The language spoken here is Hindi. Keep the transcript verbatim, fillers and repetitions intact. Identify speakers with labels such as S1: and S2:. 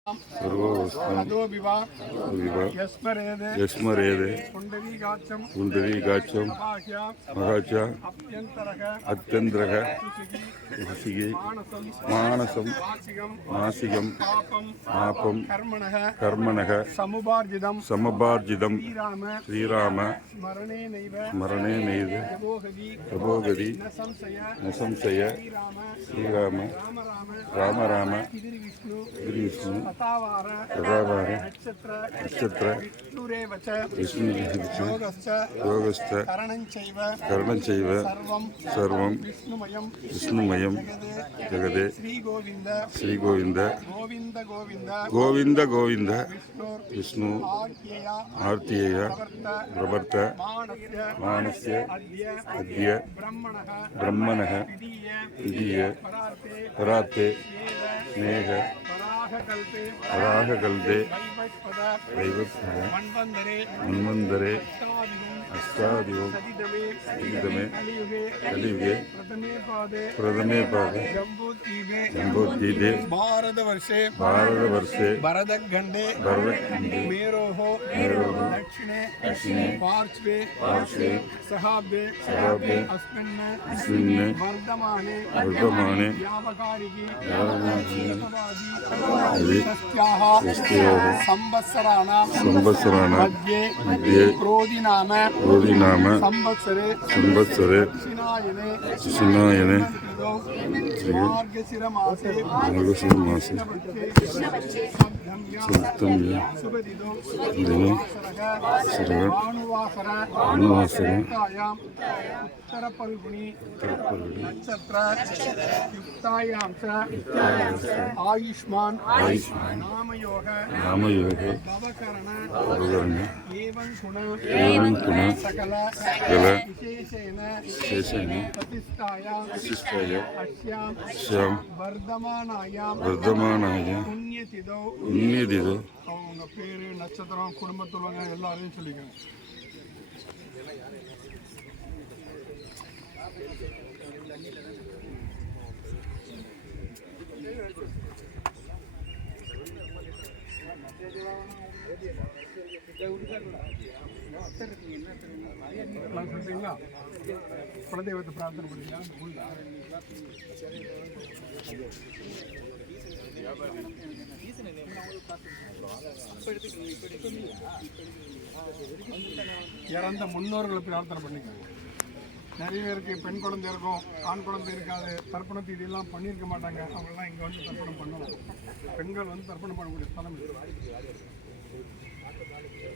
S1: पुण्डरीकाक्षं महाच्या अत्यंतरः मानसं मासिकं पापं कर्मणः समबार्जितं श्रीराम स्मरणेनैव तपोगति न संशय श्रीराम राम राम विष्णु तथावार नक्षत्र विष्णु योगश्च करणञ्चैव सर्वं विष्णुमयं जगदे श्रीगोविन्द गोविन्द गोविन्द विष्णु आर्त्येय प्रवर्त मानस्य अद्य ब्रह्मणः तृतीय परार्थे स्नेह वराहकल्पे मन्वन्तरे अष्टादिवं सतितमे कलियुगे प्रथमे पादे जम्बोद्वीपे भारतवर्षे भारतवर्षे भरतखण्डे भरतखण्डे मेरोः मेरोः दक्षिणे दक्षिणे पार्श्वे पार्श्वे सहाब्दे सहाब्दे अस्मिन् अस्मिन् वर्धमाने वर्धमाने व्यावकारिकी व्यावकारिकी षष्ट्याः संवत्सराणां संवत्सराणां मध्ये मध्ये क्रोधिनाम क्रोधिनाम संवत्सरे संवत्सरे दक्षिणायने दक्षिणायने मार्गशिरमासे मार्गशिरमासे सप्तम्य दिने सरः भानुवासरे उत्तरफल्गुणी नक्षत्र युक्तायां च आयुष्मान नामयोग नामयोग भवकरण एवं गुण एवं गुण सकल सकल विशेषेण विशेषेण प्रतिष्ठायां प्रतिष्ठाय अस्यां अस्यां वर्धमानायां वर्धमानायां पुण्यतिथौ पुण्यतिथौ அவங்க பேரு நட்சத்திரம் குடும்பத்துல எல்லாரையும் சொல்லிக்கணும். சொல்றீங்களா? குலதெய்வத்தை பிரார்த்தனை பண்ணிக்கலாம். இறந்த முன்னோர்களை பிரார்த்தனை பண்ணிக்கோங்க. நிறைய பேருக்கு பெண் குழந்தை இருக்கும், ஆண் குழந்தை இருக்காது, தர்ப்பண தீடியெல்லாம் பண்ணியிருக்க மாட்டாங்க. அவங்கெல்லாம் இங்கே வந்து தர்ப்பணம் பண்ணணும். பெண்கள் வந்து தர்ப்பணம் பண்ணக்கூடிய ஸ்தலம் இது.